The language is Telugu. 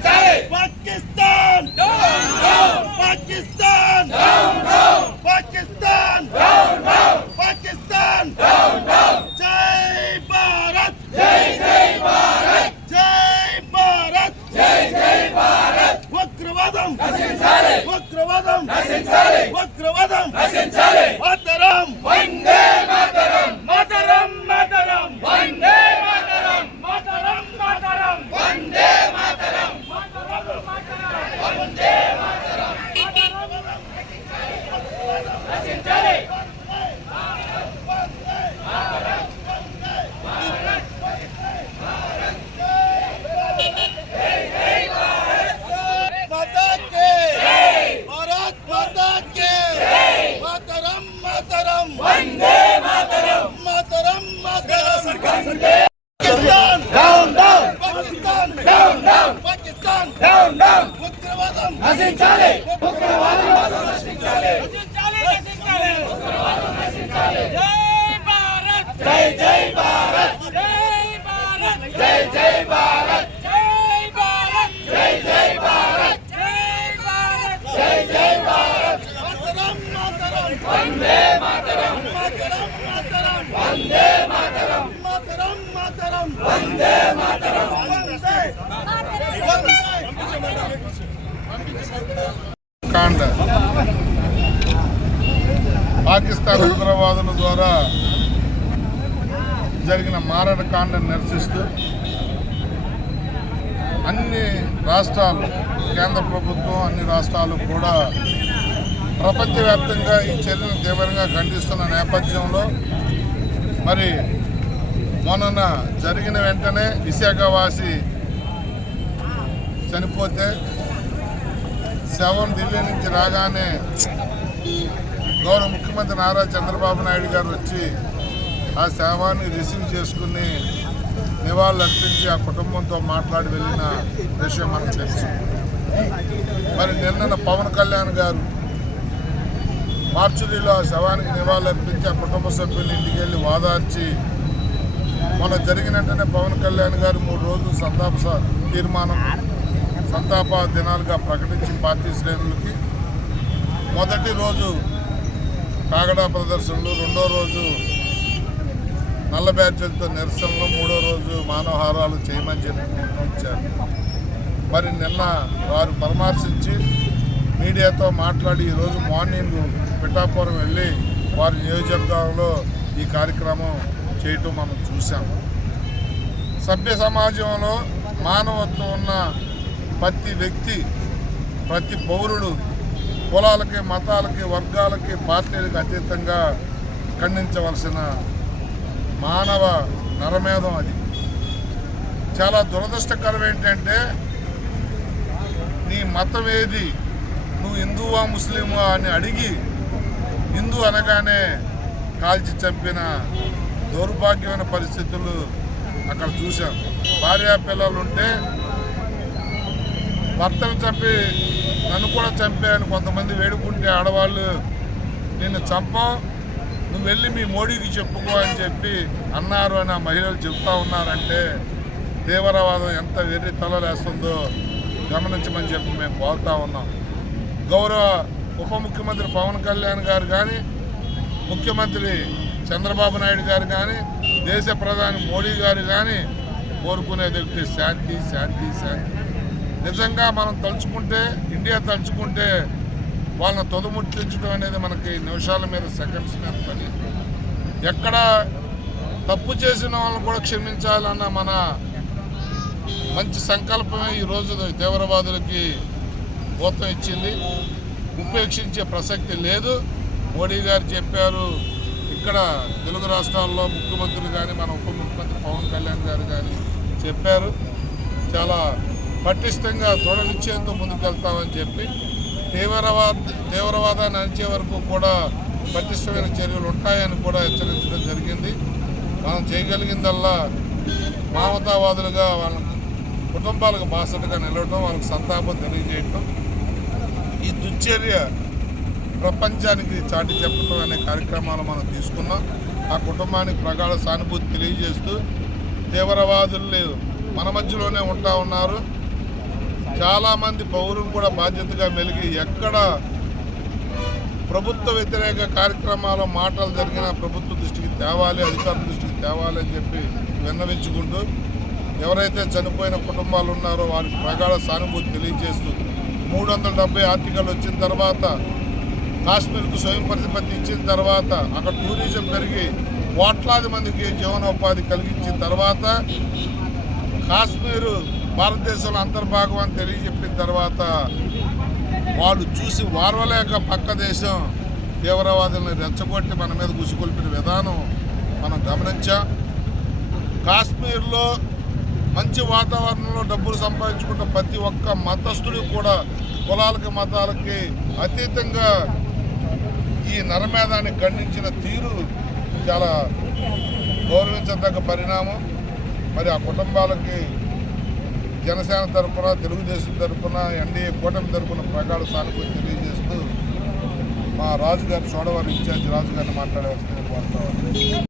Pakistan Pakistan down, down. Pakistan, down, down. Uttarawadam, Hasin Chale. కట్టారు ద్వారా జరిగిన మారణ కాండను నిరసిస్తూ అన్ని రాష్ట్రాలు కేంద్ర ప్రభుత్వం అన్ని రాష్ట్రాలు కూడా ప్రపంచవ్యాప్తంగా ఈ చర్యను తీవ్రంగా ఖండిస్తున్న నేపథ్యంలో మరి మొన్న జరిగిన వెంటనే విశాఖవాసి చనిపోతే శవం ఢిల్లీ నుంచి రాగానే గౌరవ ముఖ్యమంత్రి నారా చంద్రబాబు నాయుడు గారు వచ్చి ఆ శవాన్ని రిసీవ్ చేసుకుని నివాళులు అర్పించి ఆ కుటుంబంతో మాట్లాడి వెళ్ళిన విషయం మనకు తెలుసు మరి నిన్న పవన్ కళ్యాణ్ గారు మార్చురీలో ఆ శవానికి నివాళులు అర్పించి ఆ కుటుంబ సభ్యులు ఇంటికి వెళ్ళి వాదార్చి మొన్న జరిగినట్టునే పవన్ కళ్యాణ్ గారు మూడు రోజులు సంతాప తీర్మానం సంతాప దినాలుగా ప్రకటించి పార్టీ శ్రేణులకి మొదటి రోజు కాగడా ప్రదర్శనలు రెండో రోజు నల్ల బ్యాచ్లతో నిరసనలు మూడో రోజు మానవహారాలు చేయమని చెప్పి పిలిపించారు మరి నిన్న వారు పరామర్శించి మీడియాతో మాట్లాడి ఈరోజు మార్నింగ్ పిఠాపురం వెళ్ళి వారి నియోజకవర్గంలో ఈ కార్యక్రమం చేయటం మనం చూసాం సభ్య సమాజంలో మానవత్వం ఉన్న ప్రతి వ్యక్తి ప్రతి పౌరుడు కులాలకి మతాలకి వర్గాలకి పార్టీలకు అతీతంగా ఖండించవలసిన మానవ నరమేధం అది చాలా దురదృష్టకరం ఏంటంటే నీ మతం ఏది నువ్వు హిందువా ముస్లిమా అని అడిగి హిందూ అనగానే కాల్చి చంపిన దౌర్భాగ్యమైన పరిస్థితులు అక్కడ చూశాం భార్యా పిల్లలు ఉంటే భర్తను చంపి నన్ను కూడా చంపాను కొంతమంది వేడుకుంటే ఆడవాళ్ళు నిన్ను చంపం నువ్వు వెళ్ళి మీ మోడీకి చెప్పుకో అని చెప్పి అన్నారు అని ఆ మహిళలు చెప్తా ఉన్నారంటే తీవ్రవాదం ఎంత వెర్రి తలలేస్తుందో గమనించమని చెప్పి మేము కోల్తా ఉన్నాం గౌరవ ఉప ముఖ్యమంత్రి పవన్ కళ్యాణ్ గారు కానీ ముఖ్యమంత్రి చంద్రబాబు నాయుడు గారు కానీ దేశ ప్రధాని మోడీ గారు కానీ కోరుకునేది శాంతి శాంతి శాంతి నిజంగా మనం తలుచుకుంటే ఇండియా తలుచుకుంటే వాళ్ళని తొదముట్టించడం అనేది మనకి నిమిషాల మీద సెకండ్స్ మీద పని ఎక్కడ తప్పు చేసిన వాళ్ళని కూడా క్షమించాలన్న మన మంచి సంకల్పమే ఈరోజు తీవ్రవాదులకి గోత్వం ఇచ్చింది ఉపేక్షించే ప్రసక్తి లేదు మోడీ గారు చెప్పారు ఇక్కడ తెలుగు రాష్ట్రాల్లో ముఖ్యమంత్రులు కానీ మన ఉప ముఖ్యమంత్రి పవన్ కళ్యాణ్ గారు కానీ చెప్పారు చాలా పటిష్టంగా దృఢనిశ్చయంతో ముందుకెళ్తామని చెప్పి తీవ్రవాద తీవ్రవాదాన్ని అణిచే వరకు కూడా పటిష్టమైన చర్యలు ఉంటాయని కూడా హెచ్చరించడం జరిగింది మనం చేయగలిగిందల్లా మామతావాదులుగా వాళ్ళ కుటుంబాలకు బాసటగా నిలవడం వాళ్ళకి సంతాపం తెలియజేయటం ఈ దుశ్చర్య ప్రపంచానికి చాటి చెప్పడం అనే కార్యక్రమాలు మనం తీసుకున్నాం ఆ కుటుంబానికి ప్రగాఢ సానుభూతి తెలియజేస్తూ తీవ్రవాదులు మన మధ్యలోనే ఉంటా ఉన్నారు చాలామంది పౌరులు కూడా బాధ్యతగా మెలిగి ఎక్కడ ప్రభుత్వ వ్యతిరేక కార్యక్రమాల మాటలు జరిగిన ప్రభుత్వ దృష్టికి తేవాలి అధికారుల దృష్టికి తేవాలి అని చెప్పి విన్నవించుకుంటూ ఎవరైతే చనిపోయిన కుటుంబాలు ఉన్నారో వారికి ప్రగాఢ సానుభూతి తెలియజేస్తూ మూడు వందల డెబ్బై ఆర్టికల్ వచ్చిన తర్వాత కాశ్మీర్కు స్వయం ప్రతిపత్తి ఇచ్చిన తర్వాత అక్కడ టూరిజం పెరిగి కోట్లాది మందికి జీవనోపాధి కలిగించిన తర్వాత కాశ్మీరు భారతదేశంలో అంతర్భాగం అని తెలియజెప్పిన తర్వాత వాళ్ళు చూసి వారవలేక పక్క దేశం తీవ్రవాదులను రెచ్చగొట్టి మన మీద గుసుకొల్పిన విధానం మనం గమనించాం కాశ్మీర్లో మంచి వాతావరణంలో డబ్బులు సంపాదించుకున్న ప్రతి ఒక్క మతస్థుడు కూడా కులాలకి మతాలకి అతీతంగా ఈ నరమేధాన్ని ఖండించిన తీరు చాలా గౌరవించదగ్గ పరిణామం మరి ఆ కుటుంబాలకి జనసేన తరఫున తెలుగుదేశం తరఫున ఎన్డీఏ కూటమి తరఫున ప్రగాఢ సానుభూతి తెలియజేస్తూ మా రాజుగారి చోడవారి ఇన్ఛార్జ్ రాజుగారిని మాట్లాడే వస్తుంది